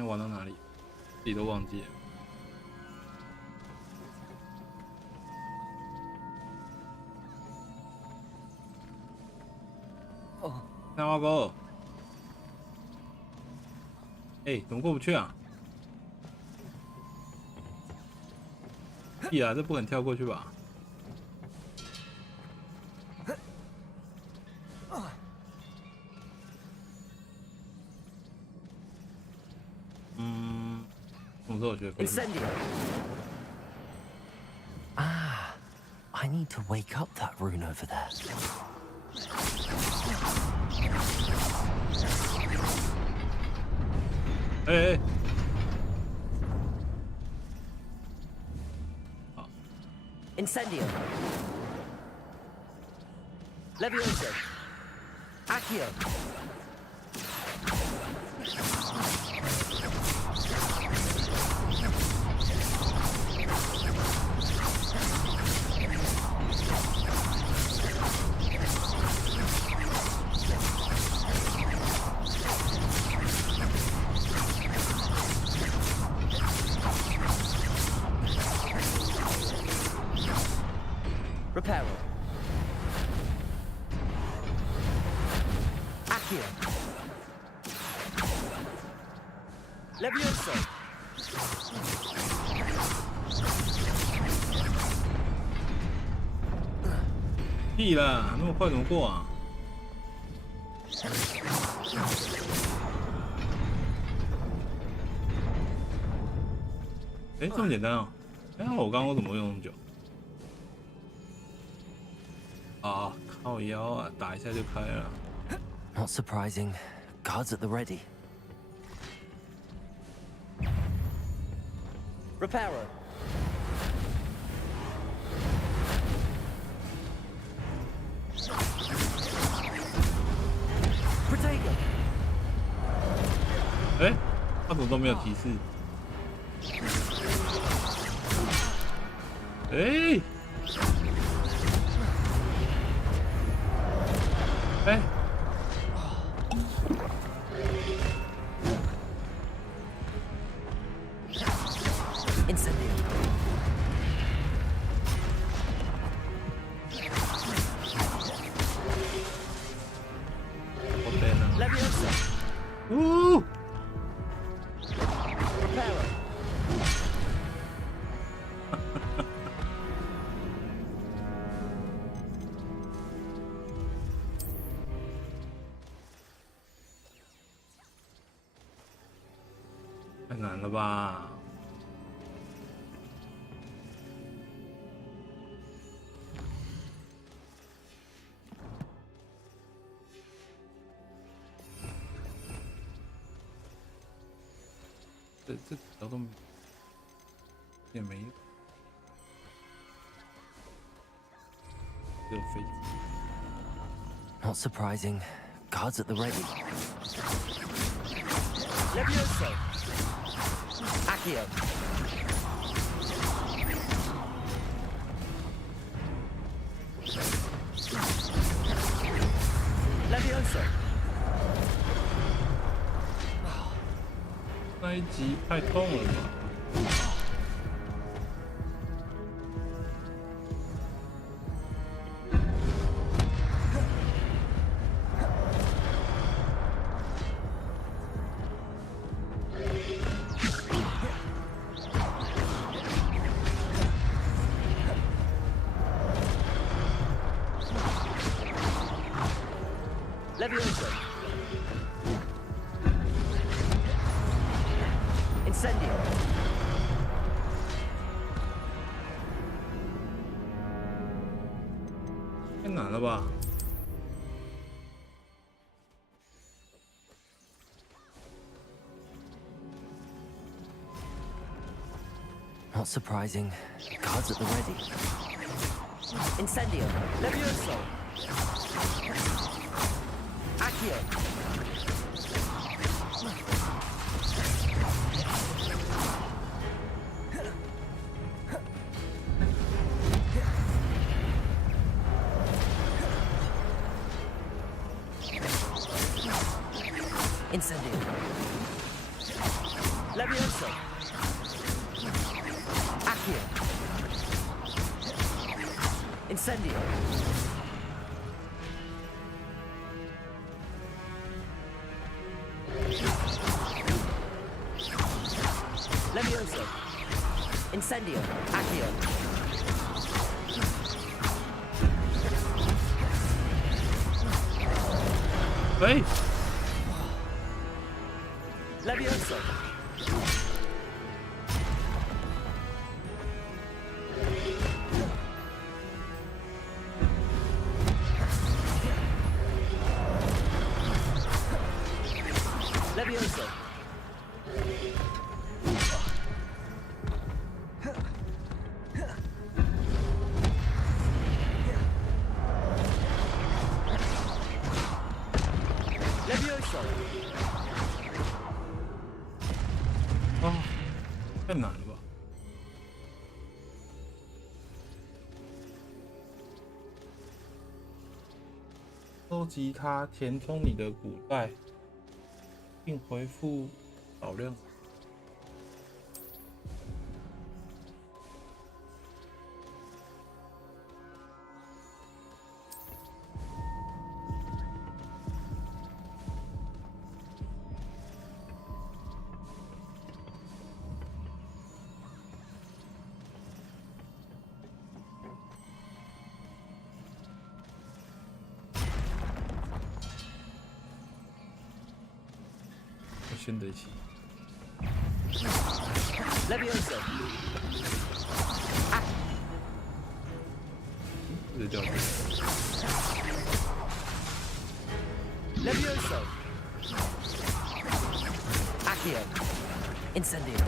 哎，玩到哪里？自己都忘记了。哦，三花沟。哎，怎么过不去啊？屁啊，这不肯跳过去吧？什么时候学飞？ Ah, I need to wake up that rune over there. 哎哎，好， Incendio. Levioso. Accio. Reparo. Accio. Levioso. 屁啦，那么快怎么过啊？哎，这么简单啊？哎，我刚刚怎么用那么久？啊，靠腰啊，打一下就开了。Not surprising. Guards at the ready. Reparo. Protego. 哎，他怎么都没有提示？哎，哎，Incendio. Levioso. Reparo. 太难了吧？这条都也没，只有飞机。 Not surprising. Guards at the ready. Levioso. Accio. Levioso. 那一集太痛了吧？ Levioso. Incendio. 太难了吧？ Not surprising. Guards at the ready. Incendio. Levioso. Accio. Incendio. Levioso. Accio. Incendio. Levioso. Incendio. Accio. Hey. Levioso. Levioso. Levioso. 哦，太难了吧？收集它，填充你的古代，并回复少量。选得起。Levioso. 这叫什么？ Levioso. Accio. Incendio.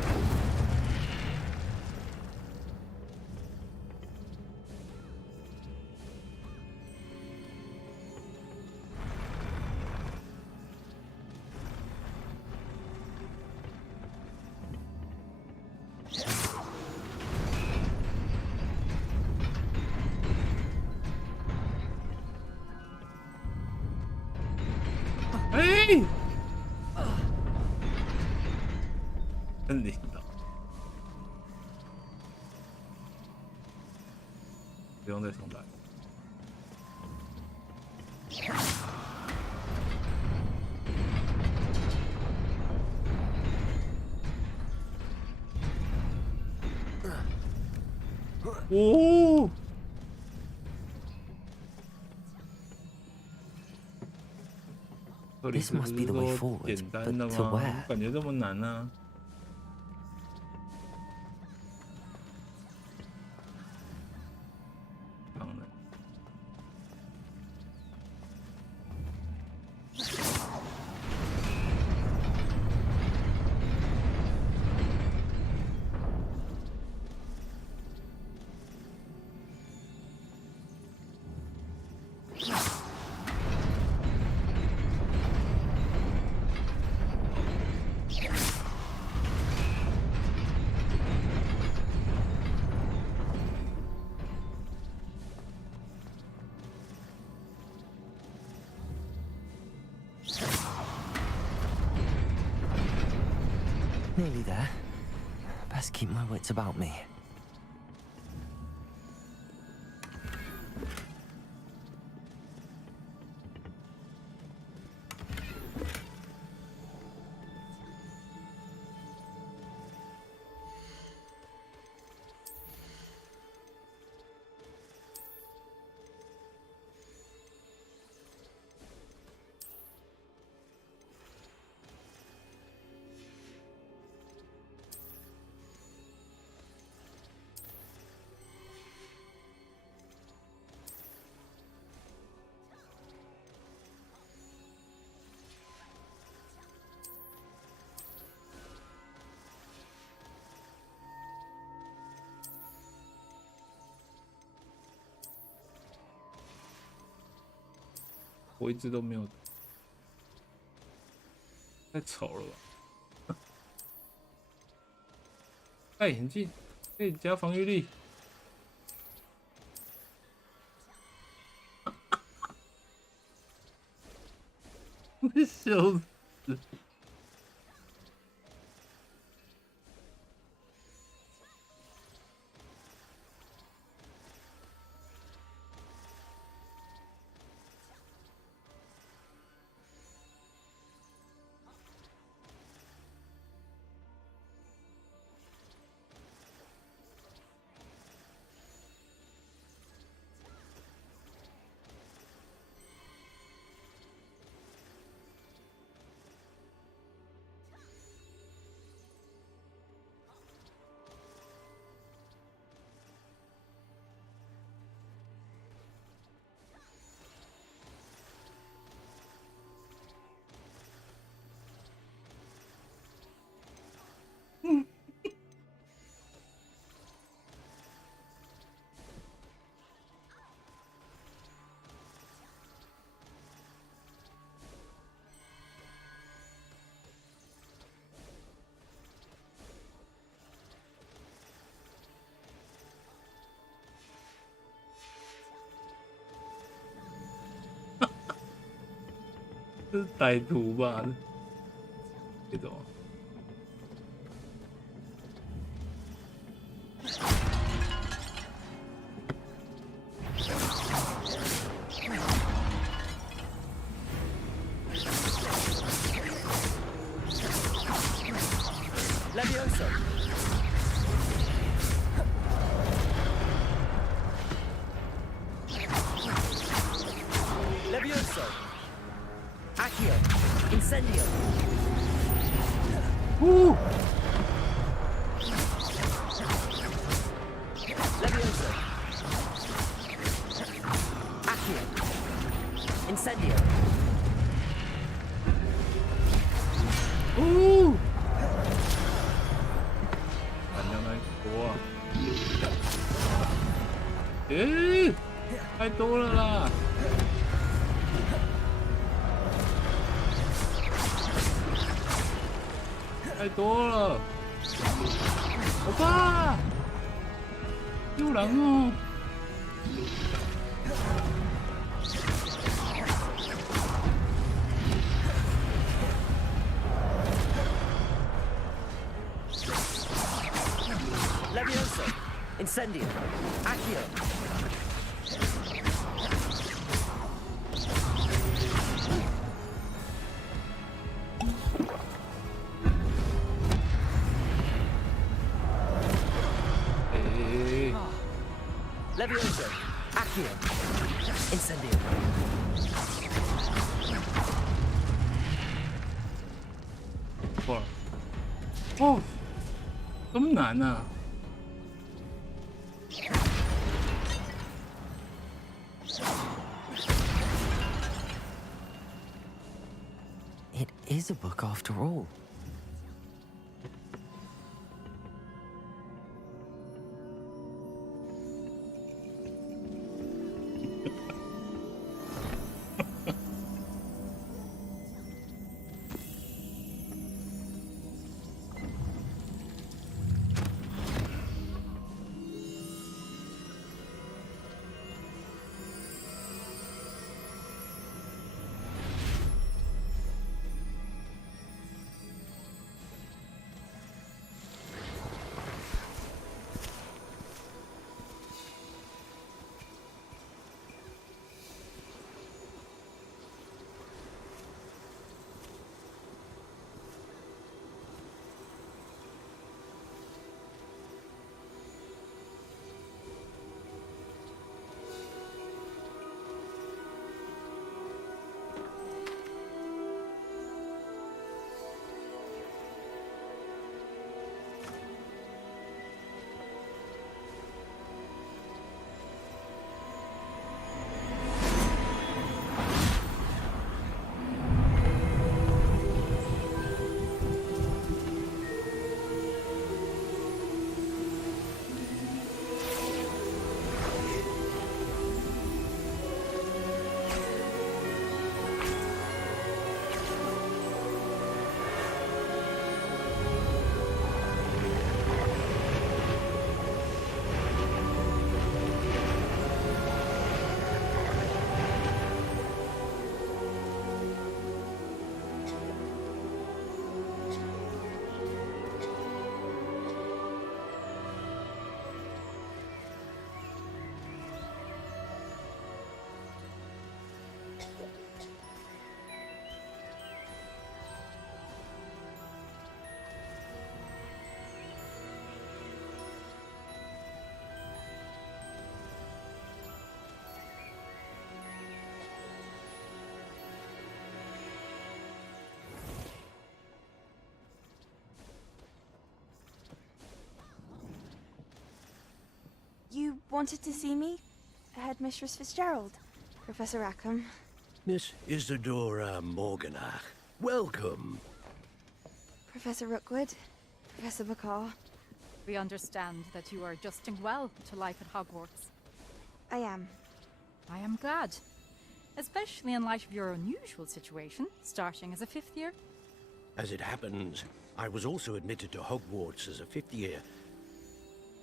哎，真领导，不用再重来。哦。 This must be the way forward, 简单的 but to 吗？ where? 感觉这么难呢、当然。Nearly there. Best keep my wits about me.我一直都没有，太丑了吧？戴眼镜可以加防御力，笑死！这是歹徒吧？这种。Levioso. Levioso. Accio. Incendio. Levioso. Accio. Incendio. 太多了啦！太多了！我爸，有人哦！Levioso. Incendio. Accio. Levioso. Accio. Incendio. 错了。哦，这么难啊！ It is a book after all. You wanted to see me? Headmistress Fitzgerald? Professor Rackham? Miss Isadora Morganach, welcome. Professor Rookwood? Professor Bakar? We understand that you are adjusting well to life at Hogwarts. I am. I am glad. Especially in light of your unusual situation, starting as a 5th year. As it happens, I was also admitted to Hogwarts as a 5th year.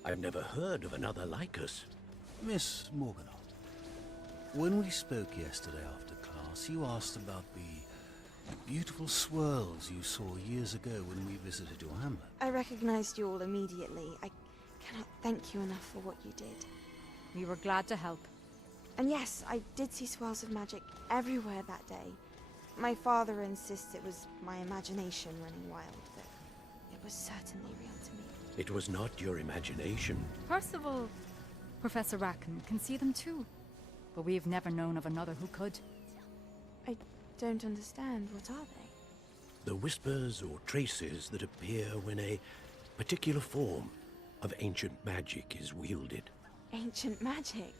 I've never heard of another like us. Miss Morganach, when we spoke yesterday after class, you asked about the Beautiful swirls you saw years ago when we visited your hamlet. I recognized you all immediately. I cannot thank you enough for what you did. We were glad to help. And yes, I did see swirls of magic everywhere that day. My father insists it was my imagination running wild, but it was certainly real to me. It was not your imagination. Percival, Professor Rackham can see them too. But we've never known of another who could. I don't understand. What are they? The whispers or traces that appear when a particular form of ancient magic is wielded. Ancient magic?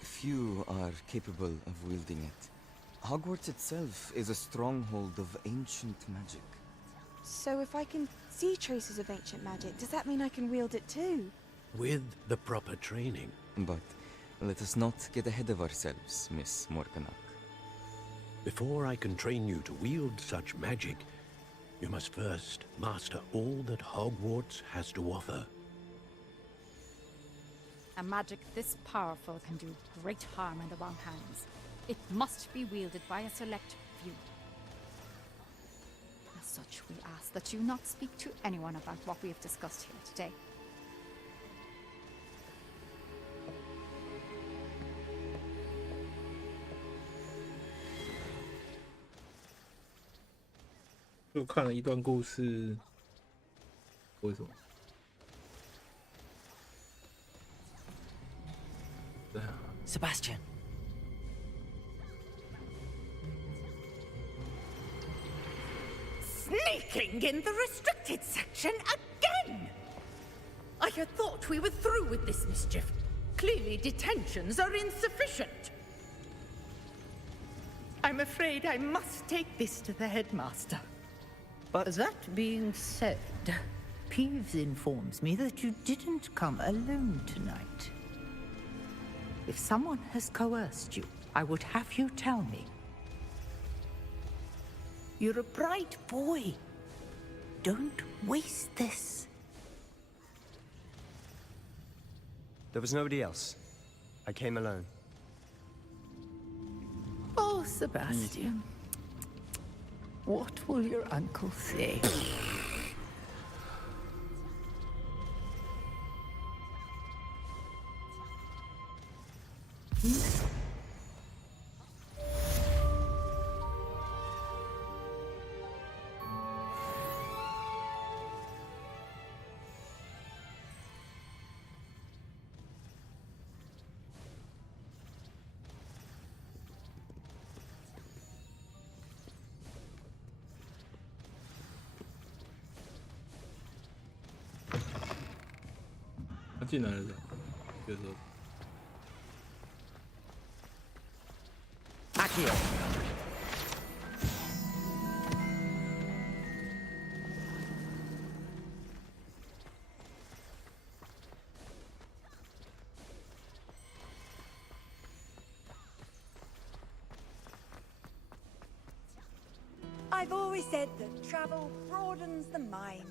Few are capable of wielding it. Hogwarts itself is a stronghold of ancient magic. So if I can see traces of ancient magic, does that mean I can wield it too? With the proper training. But let us not get ahead of ourselves, Miss Morganach. Before I can train you to wield such magic, you must first master all that Hogwarts has to offer. A magic this powerful can do great harm in the wrong hands. It must be wielded by a select few. As such, we ask that you not speak to anyone about what we have discussed here today.就看了一段故事，为什么？对啊， Sebastian. Sneaking in the restricted section again! I had thought we were through with this mischief. Clearly detentions are insufficient. I'm afraid I must take this to the headmaster. But that being said, Peeves informs me that you didn't come alone tonight. If someone has coerced you, I would have you tell me. You're a bright boy. Don't waste this. There was nobody else. I came alone. Oh, Sebastian. What will your uncle say?他进来了，就是。 Accio. I've always said that travel broadens the mind.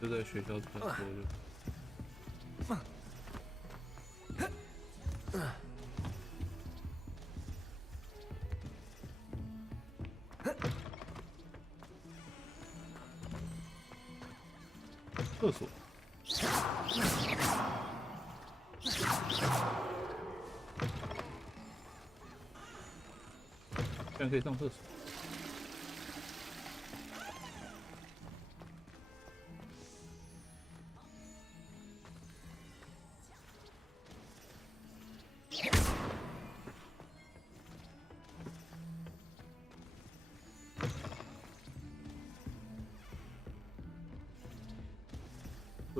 就在学校穿梭的。厕所。居然可以上厕所。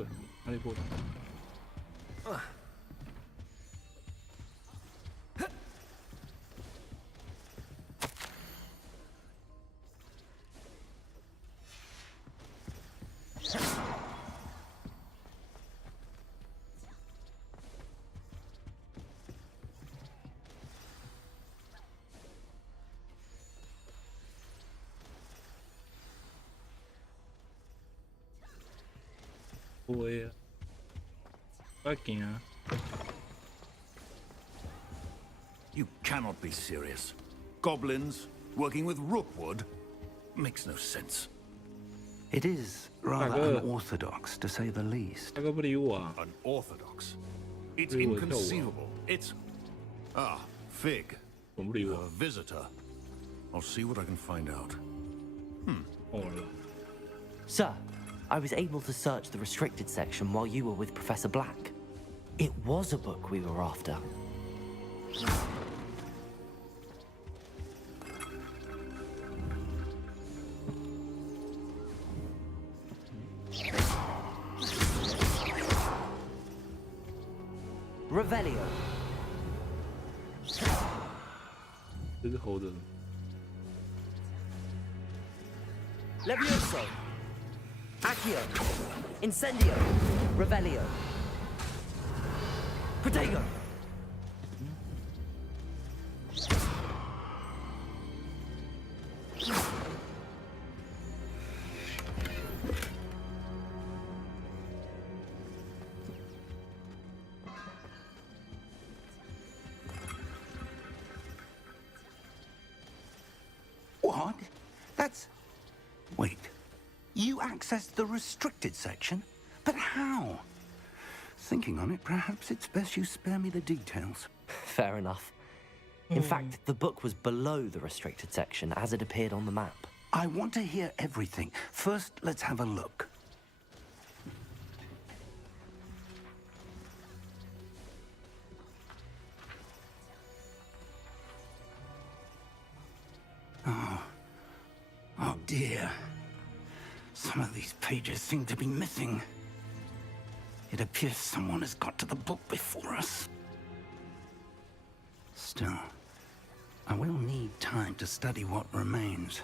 对，哈利波特。会啊，快行啊！ You cannot be serious. Goblins working with rookwood makes no sense. It is rather unorthodox, to say the least. Unorthodox? It's inconceivable. It's... Ah, Fig. A visitor. I'll see what I can find out. Sir, I was able to search the restricted section while you were with Professor Black. It was a book we were after. Revelio. 这是猴的。 Levioso. Accio. Incendio. Revelio. Protego. What? That's... Wait. You accessed the restricted section? But how? Thinking on it, perhaps it's best you spare me the details. Fair enough. In fact, the book was below the restricted section as it appeared on the map. I want to hear everything. First, let's have a look. Oh dear. Some of these pages seem to be missing. It appears someone has got to the book before us. Still, I will need time to study what remains.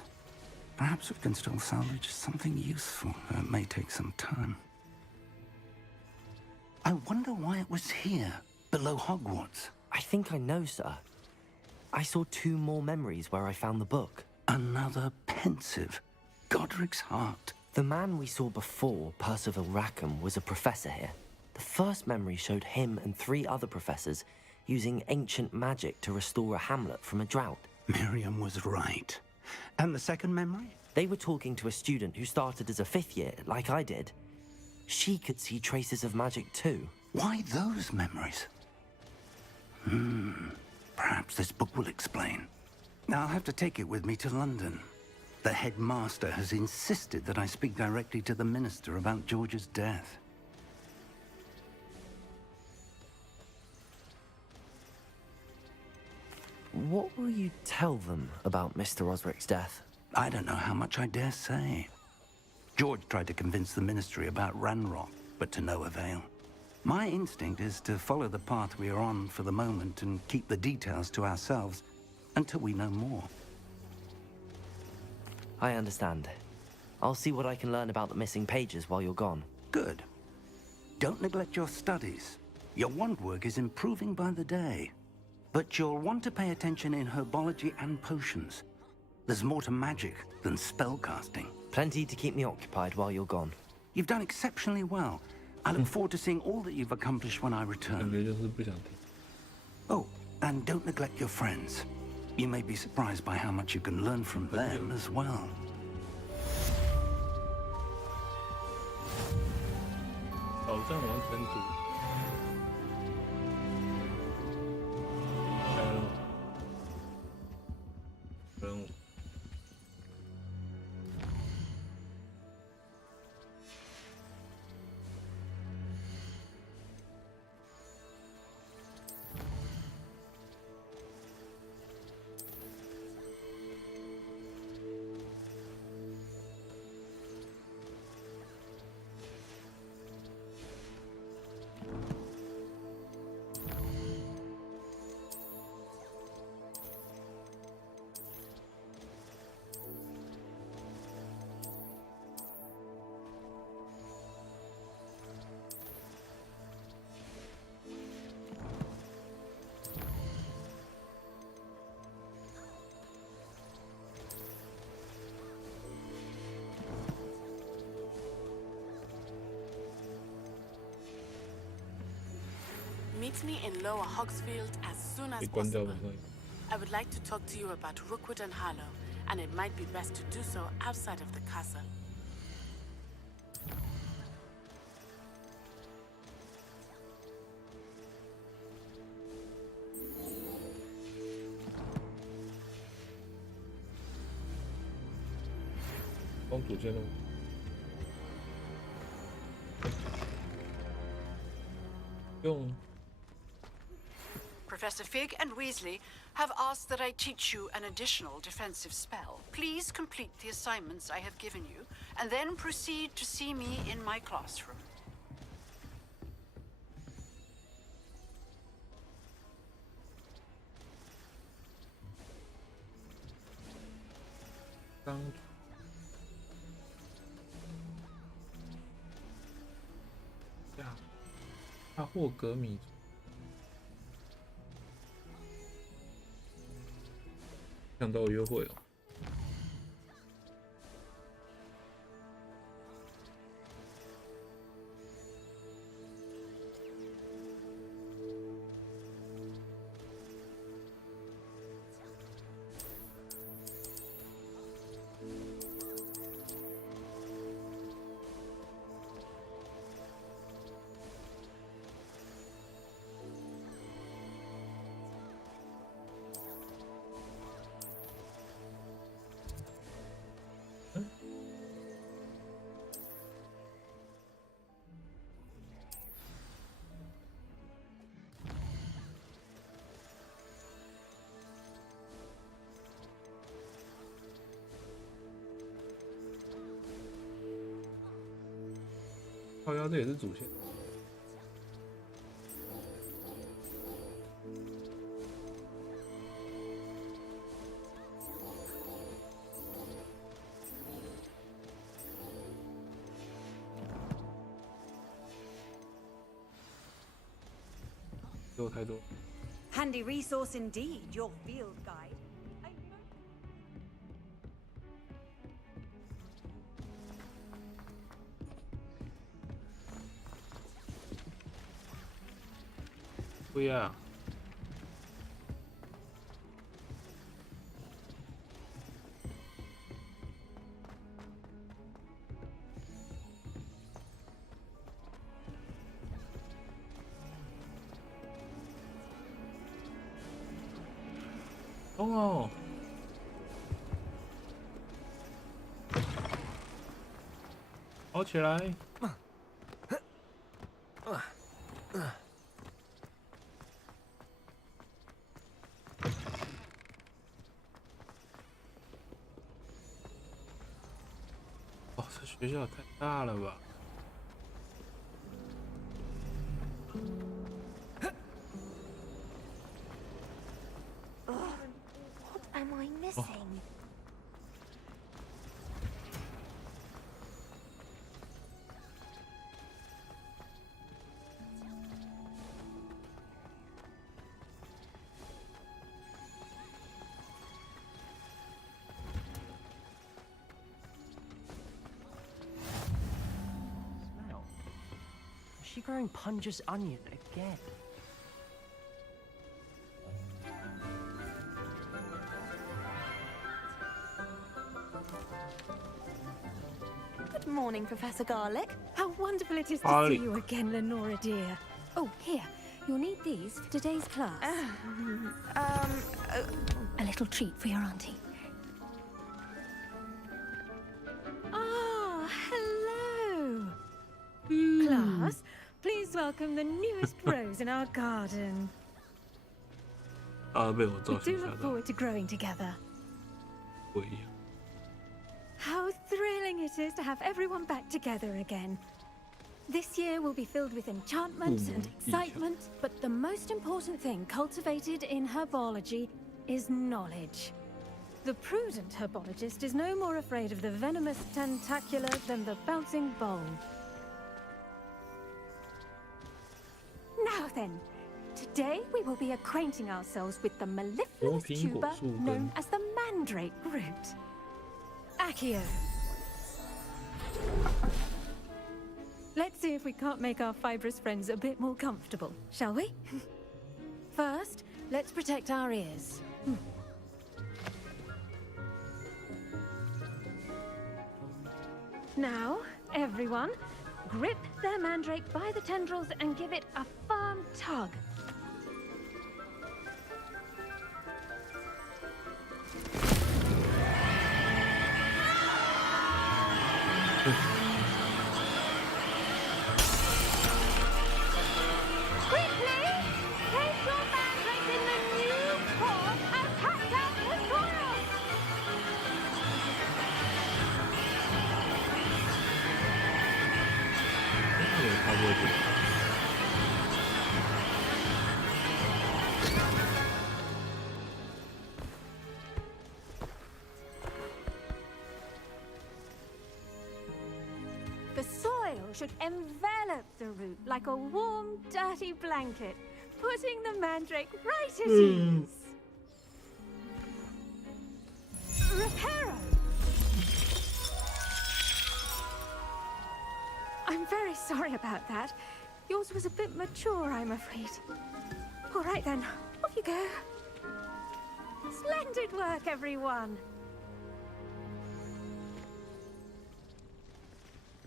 Perhaps we can still salvage something useful, though it may take some time. I wonder why it was here, below Hogwarts. I think I know, sir. I saw 2 more memories where I found the book. Another pensive. Godric's heart. The man we saw before, Percival Rackham, was a professor here. The first memory showed him and 3 other professors using ancient magic to restore a hamlet from a drought. Miriam was right. And the second memory? They were talking to a student who started as a 5th year, like I did. She could see traces of magic too. Why those memories? Perhaps this book will explain. I'll have to take it with me to London. The headmaster has insisted that I speak directly to the minister about George's death. What will you tell them about Mr. Osric's death? I don't know how much I dare say. George tried to convince the ministry about Ranrock, but to no avail. My instinct is to follow the path we are on for the moment and keep the details to ourselves until we know more. I understand. I'll see what I can learn about the missing pages while you're gone. Good. Don't neglect your studies. Your wand work is improving by the day. But you'll want to pay attention in herbology and potions. There's more to magic than spellcasting. Plenty to keep me occupied while you're gone. You've done exceptionally well. I look forward to seeing all that you've accomplished when I return. Oh, and don't neglect your friends. You may be surprised by how much you can learn from them as well. Meet me in Lower Hogsfield as soon as 被关掉 possible. 的声音。 I would like to talk to you about Rookwood and Harlow, and it might be best to do so outside of the castle. 公主见了。用。 Professor Fig and Weasley have asked that I teach you an additional defensive spell. Please complete the assignments I have given you, and then proceed to see me in my classroom. 当呀，阿霍格米。 想到我约会哦。靠腰，这也是主线。给我太多。 Handy resource indeed, your field guide. 不要。哦。跑起来！ 哇，这学校太大了吧！ What am I missing? Is she growing Punja's onion again? Good morning, Professor Garlick. How wonderful it is to Garlic. see you again, Lenora dear. Oh, here. You'll need these for today's class. A little treat for your auntie. Ah, hello. Class, please welcome the newest rose in our garden. 被我造 We 型 do 吓 look 到， forward to growing together. 不一样。 How thrilling it is to have everyone back together again. This year will be filled with enchantment and excitement, but the most important thing cultivated in herbology is knowledge. The prudent herbologist is no more afraid of the venomous tentacular than the bouncing bowl. Now then, today we will be acquainting ourselves with the mellifluous tuber known as the mandrake root. Accio. Let's see if we can't make our fibrous friends a bit more comfortable, shall we? First, let's protect our ears. Now, everyone, grip their mandrake by the tendrils and give it a firm tug. Quickly, place your mandrake in the new port and cut down the soil. The soil should envelop the root like a warm, dirty blanket, putting the mandrake right at ease. Reparo! I'm very sorry about that. Yours was a bit mature, I'm afraid. All right then, off you go. Splendid work, everyone.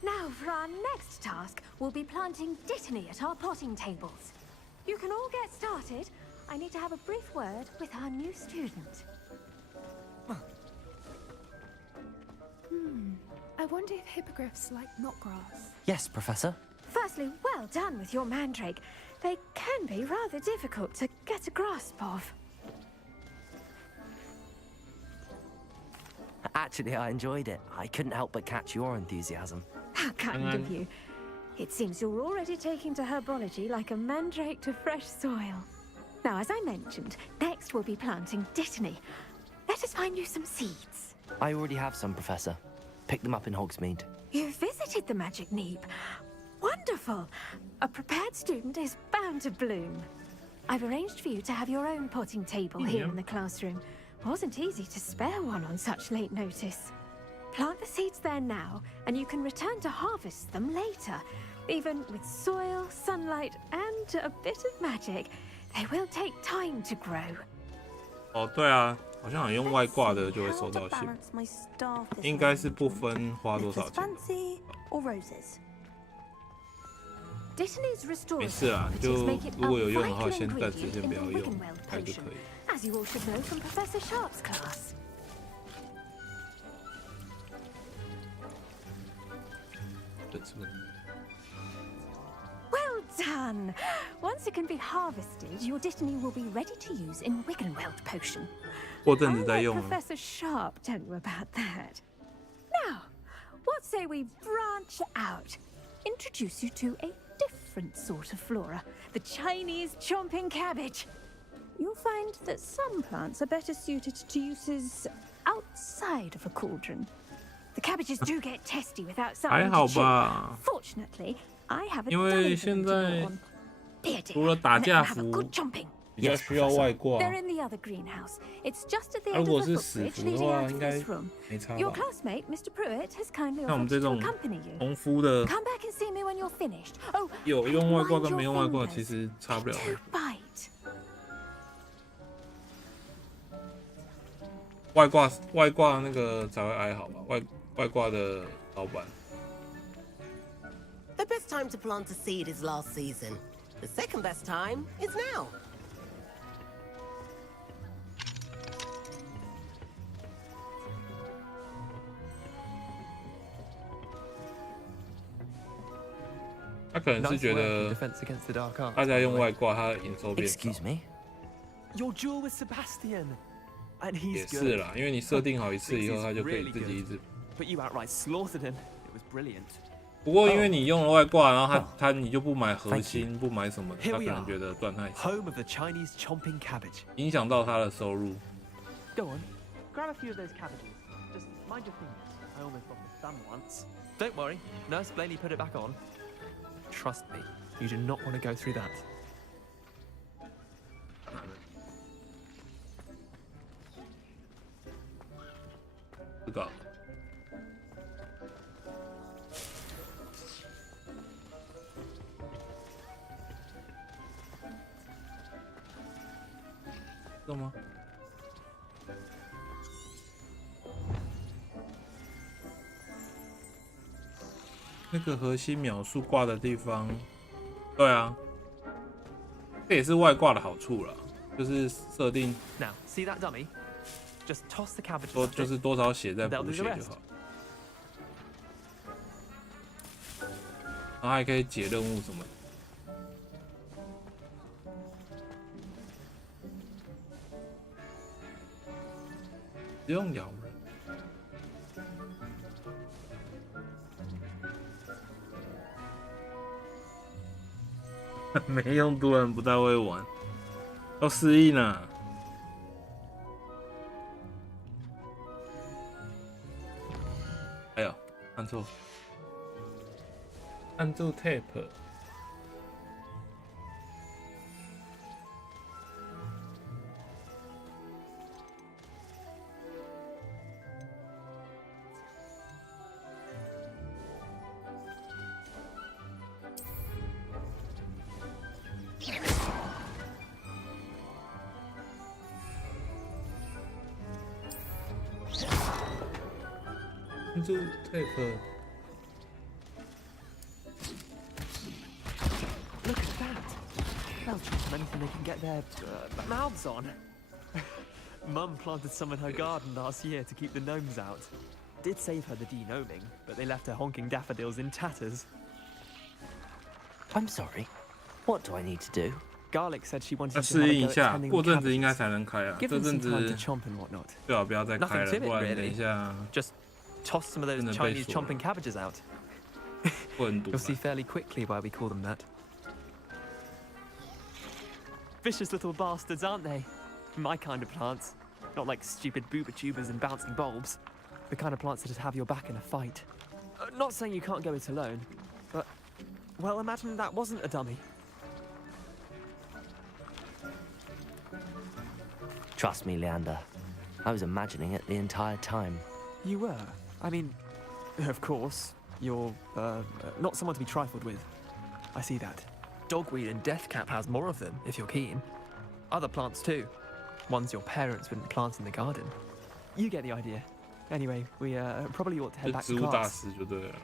Now, for our next task, we'll be planting dittany at our potting tables. You can all get started. I need to have a brief word with our new student. I wonder if hippogriffs like knotgrass. Yes, Professor. Firstly, well done with your mandrake. They can be rather difficult to get a grasp of. Actually, I enjoyed it. I couldn't help but catch your enthusiasm. How kind of you. It seems you're already taking to herbology like a mandrake to fresh soil. Now, as I mentioned, next we'll be planting dittany. Let us find you some seeds. I already have some, Professor. Picked them up in Hogsmeade. You visited the Magic Neep. Wonderful. A prepared student is bound to bloom. I've arranged for you to have your own potting table here in the classroom. Wasn't easy to spare one on such late notice. Plant the seeds there now, and you can return to harvest them later. Even with soil, sunlight, and a bit of magic, they will take time to grow. 哦，对啊，好像用外挂的就会收到信，应该是不分花多少钱。没事啦，就如果有用的话，先暂时先不要用，开就可以。 As you all should know from Professor Sharp's class. Well done! Once it can be harvested, your dittany will be ready to use in Wiggenweld potion. 过阵子再用 I'll let Professor Sharp tell you about that. Now, what say we branch out? Introduce you to a different sort of flora, the Chinese chomping cabbage. You'll find that some plants are better suited to uses outside of a cauldron. The cabbages do get testy without someone to chew. Fortunately, I have a 因为现在除了打架服，比较需要外挂。 They're in the other greenhouse. It's just at the 如 end 果 of 是 the 死 footbridge 服的 leading 话， out 应 of 该 this room. 没差 Your 吧？ classmate, Mr. Pruitt, has kindly 像我们 offered 这 to 种 accompany you. 农夫的， Come back and see me when you're finished. Oh, 有用外挂跟没用外挂其实差不了。 bite. 外挂那个才会哀嚎吧？外挂的老板。 The best time to plant a seed is last season. The second best time is now. 他可能是觉得大家用外挂，他的营收变少。 Excuse me. Your duel with Sebastian, and 也 he's 是啦，因为你设定好一次以后，他就可以自己一直。 But you outright slaughtered him. It was brilliant. 不过因为你用了外挂，然后你就不买核心，不买什么的，他可能觉得赚太少， Home of the Chinese chomping cabbage. 影响到他的收入。 Go on, grab a few of those cabbages. Just mind your fingers. I almost lost a thumb once. Don't worry, Nurse Blaney put it back on. Trust me, you do not want to go through that. 这个。 Well 这吗？那个核心秒数挂的地方，对啊，这也是外挂的好处了，就是设定。Now, see that dummy? Just toss the cabbage. 多就是多少血再补血就好。然后还可以解任务什么的。不用咬人。没用，多人不太会玩，要适应啊。哎呦，按错，按住 tape。就 tape。 Look at that! They'll treat them anything they can get their mouths on. Mum planted some in her garden last year to keep the gnomes out. Did save her the de-gnoming, but they left her honking daffodils in tatters. I'm sorry. What do I need to do? Garlic said she wanted to 适应一下， have a go at tending 过阵子 cabbages. 应该才能开啊。 Give 这 them 阵 some time 子 to chomp and whatnot. 最好不要再开 Nothing 了， to it, 不然等 really. 一下 Just toss some of those 真的被 Chinese 锁了。 chomping cabbages out. 会很堵。 You'll see fairly quickly why we call them that. Vicious little bastards, aren't they? My kind of plants. Not like stupid booba tubers and bouncing bulbs. The kind of plants that'd have your back in a fight. Not saying you can't go it alone, but, well, imagine that wasn't a dummy. Trust me, Leander. I was imagining it the entire time. You were? I mean, of course, you're, not someone to be trifled with. I see that. Dogweed and deathcap has more of them, if you're keen. Other plants too. Ones your parents wouldn't plant in the garden. You get the idea. Anyway, we probably ought to head back to 植物大 class. 师就对了。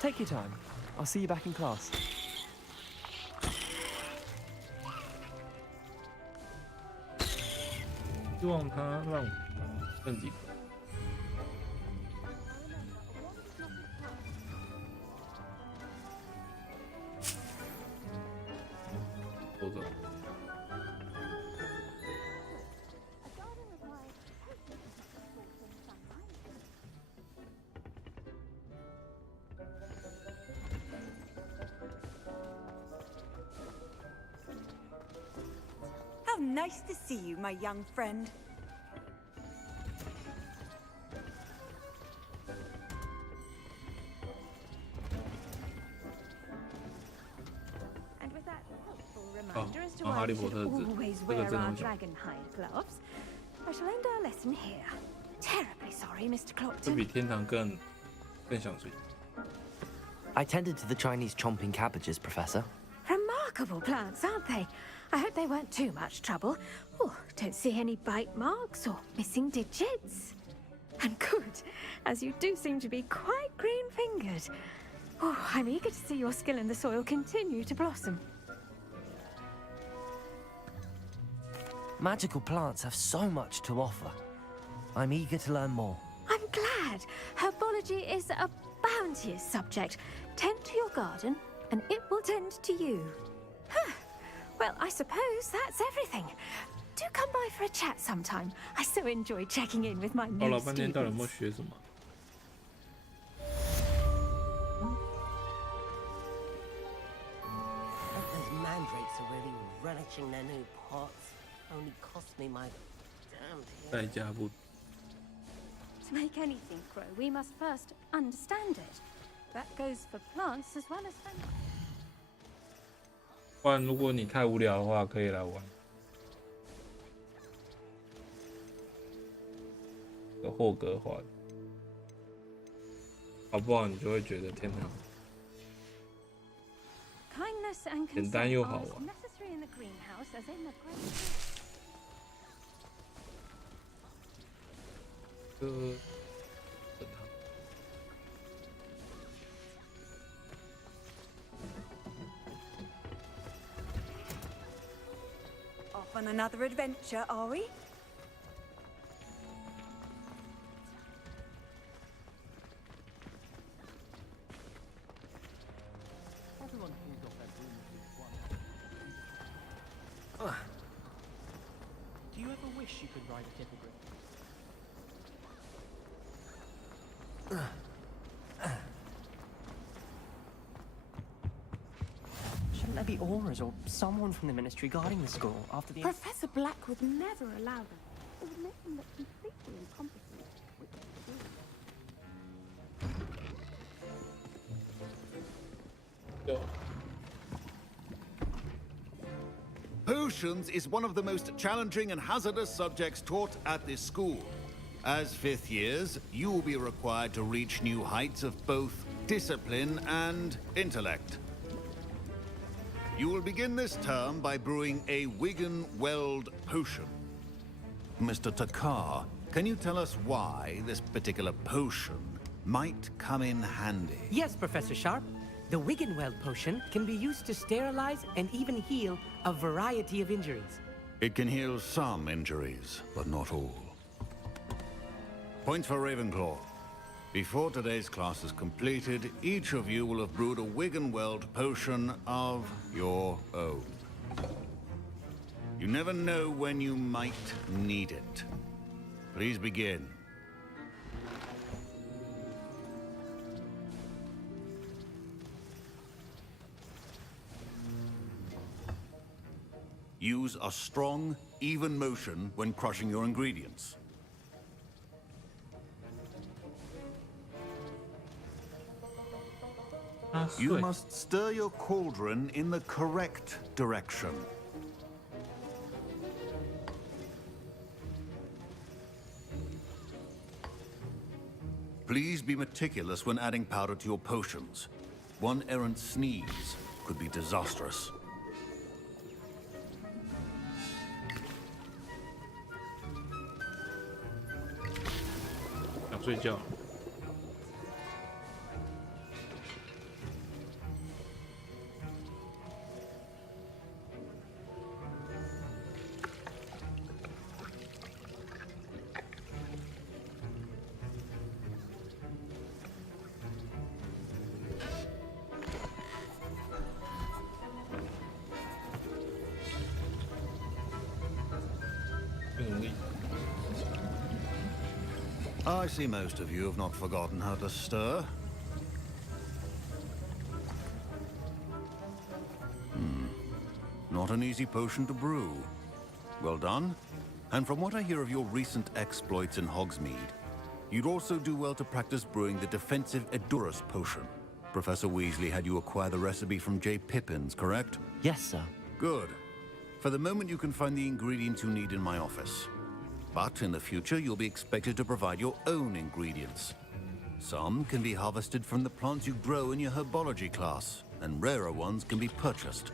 Take your time. I'll see you back in class. 希望他让剩几个。走走。 How nice to see you, my young friend. And with that helpful Oh, reminder as to oh, why Harry we should Potter always 这个 wear 真的 our 很想 dragon hide gloves, I shall end our lesson here. Terribly sorry, Mr. 这 Clopton. 比天堂更想睡。 I tended to the Chinese chomping cabbages, Professor. Remarkable plants, aren't they? I hope they weren't too much trouble. Oh, don't see any bite marks or missing digits. And good, as you do seem to be quite green-fingered. Oh, I'm eager to see your skill in the soil continue to blossom. Magical plants have so much to offer. I'm eager to learn more. I'm glad. Herbology is a bounteous subject. Tend to your garden, and it will tend to you. Huh. Well, I suppose that's everything. Do come by for a chat sometime. I so enjoy checking in with my 搞 new 老半天到底有没有 students. 学什么？ Those mandrakes are really relishing their new pots. Only cost me my damned head. 代价不 To make anything grow, we must first understand it. That goes for plants as well as for... 不然如果你太无聊的话，可以来玩。有霍格华兹，搞不好你就会觉得天堂 Kindness and 简单又 consent 好 are as 玩。 necessary in the greenhouse as in the great... Off on another adventure, are we? Everyone pulls off their broom. Do you ever wish you could ride a hippogriff? Shouldn't there be aurors or someone from the ministry guarding the school after the... Professor Black would never allow them. It would make them look completely incompetent. Which they do. Potions is one of the most challenging and hazardous subjects taught at this school. As fifth years, you will be required to reach new heights of both discipline and intellect. You will begin this term by brewing a Wiggenweld potion. Mr. Takar, can you tell us why this particular potion might come in handy? Yes, Professor Sharp. The Wiggenweld potion can be used to sterilize and even heal a variety of injuries. It can heal some injuries, but not all. Points for Ravenclaw. Before today's class is completed, each of you will have brewed a Wiggenweld potion of your own. You never know when you might need it. Please begin. Use a strong, even motion when crushing your ingredients. You must stir your cauldron in the correct direction. Please be meticulous when adding powder to your potions. One errant sneeze could be disastrous.睡觉。I see most of you have not forgotten how to stir. Not an easy potion to brew. Well done. And from what I hear of your recent exploits in Hogsmeade, you'd also do well to practice brewing the defensive Edurus potion. Professor Weasley had you acquire the recipe from J. Pippin's, correct? Yes, sir. Good. For the moment, you can find the ingredients you need in my office. But in the future, you'll be expected to provide your own ingredients. Some can be harvested from the plants you grow in your herbology class, and rarer ones can be purchased.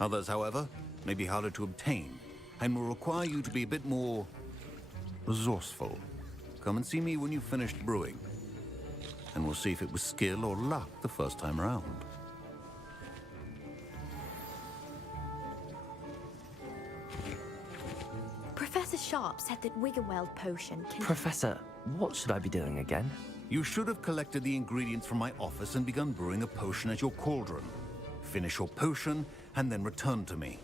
Others, however, may be harder to obtain, and will require you to be a bit more resourceful. Come and see me when you've finished brewing, and we'll see if it was skill or luck the first time around. Professor Sharp said that Wiggenweld potion can... Professor, what should I be doing again? You should have collected the ingredients from my office and begun brewing a potion at your cauldron. Finish your potion, and then return to me.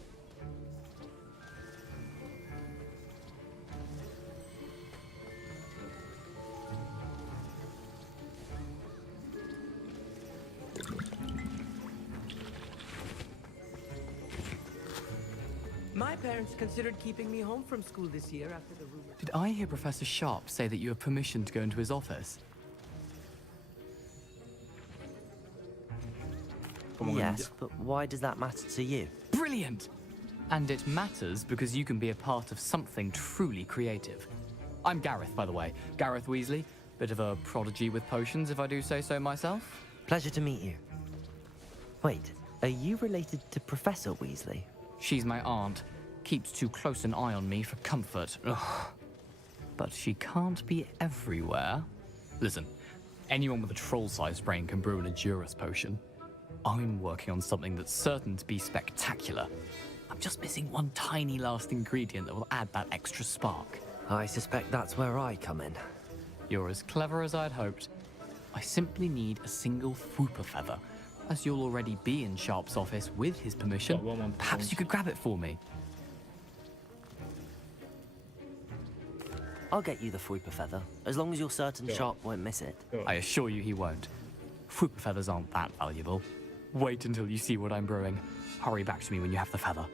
My parents considered keeping me home from school this year after the rumor. Did I hear Professor Sharp say that you have permission to go into his office? Yes, but why does that matter to you? Brilliant! And it matters because you can be a part of something truly creative. I'm Gareth, by the way. Gareth Weasley. Bit of a prodigy with potions, if I do say so myself. Pleasure to meet you. Wait, are you related to Professor Weasley? She's my aunt. Keeps too close an eye on me for comfort. Ugh. but she can't be everywhere. Listen, anyone with a troll-sized brain can brew an Edurus potion. I'm working on something that's certain to be spectacular. I'm just missing one tiny last ingredient that will add that extra spark. I suspect that's where I come in. You're as clever as I'd hoped. I simply need a single Fwooper feather. As you'll already be in Sharp's office with his permission, perhaps you could grab it for me. I'll get you the Fwooper feather, as long as you're certain Sharp won't miss it. I assure you he won't. Fwooper feathers aren't that valuable. Wait until you see what I'm brewing. Hurry back to me when you have the feather.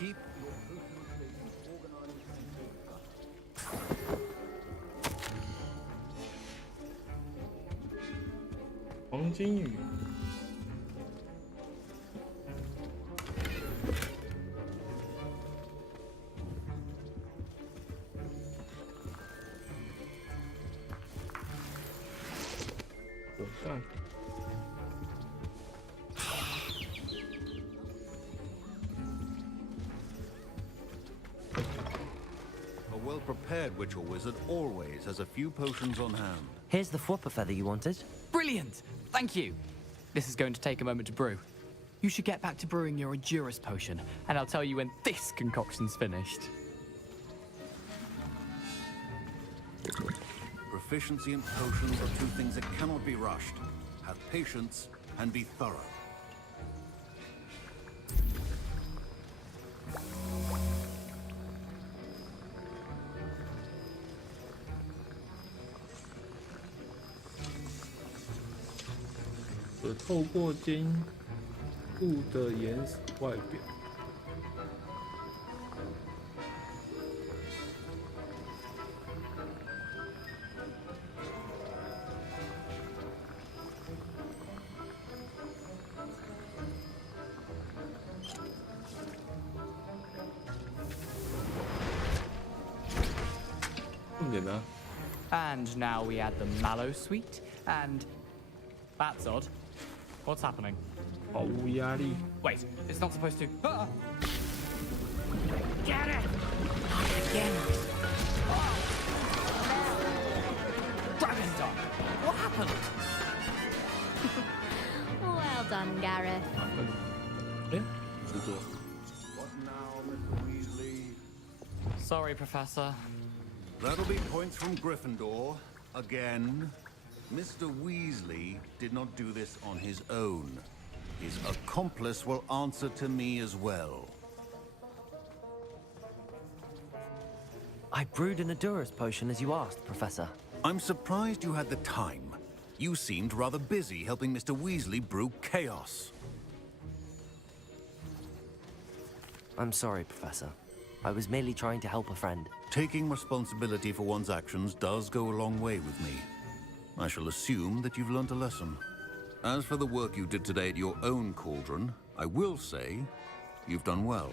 Keep 黄金雨。果断。 A well-prepared witch or wizard always has a few potions on hand. Here's the Fwooper feather you wanted. Brilliant! Thank you. This is going to take a moment to brew. You should get back to brewing your Edurus potion, and I'll tell you when this concoction's finished. Proficiency in potions are two things that cannot be rushed. Have patience and be thorough. 可透过坚固的岩外表。 And now we add the mallow sweet, and that's odd. What's happening? Wait, it's not supposed to. Ah! Get it! Again. Oh. Dragon Star! What happened? Well done, Gareth. What now, Mr. Weasley? Sorry, Professor. That'll be points from Gryffindor. Again. Mr. Weasley did not do this on his own. His accomplice will answer to me as well. I brewed an Edurus potion as you asked, Professor. I'm surprised you had the time. You seemed rather busy helping Mr. Weasley brew chaos. I'm sorry, Professor. I was merely trying to help a friend. Taking responsibility for one's actions does go a long way with me. I shall assume that you've learnt a lesson. As for the work you did today at your own cauldron, I will say you've done well.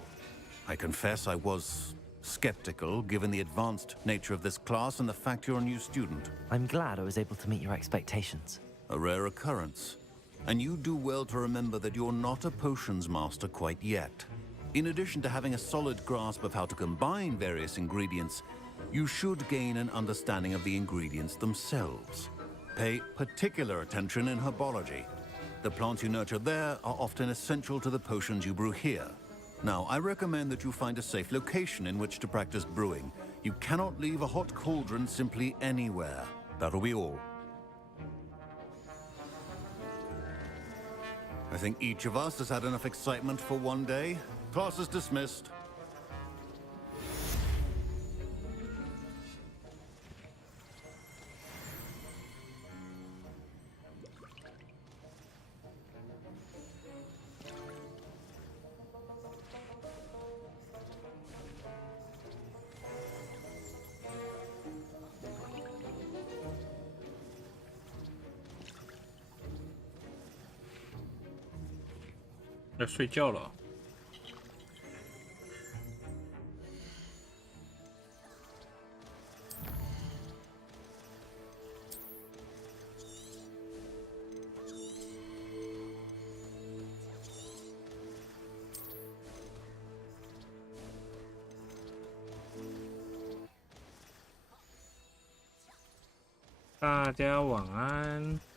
I confess I was skeptical given the advanced nature of this class and the fact you're a new student. I'm glad I was able to meet your expectations. A rare occurrence. And you do well to remember that you're not a potions master quite yet. In addition to having a solid grasp of how to combine various ingredients, you should gain an understanding of the ingredients themselves. Pay particular attention in herbology. The plants you nurture there are often essential to the potions you brew here. Now, I recommend that you find a safe location in which to practice brewing. You cannot leave a hot cauldron simply anywhere. That'll be all. I think each of us has had enough excitement for one day. Class is dismissed. 要睡觉了。大家晚安。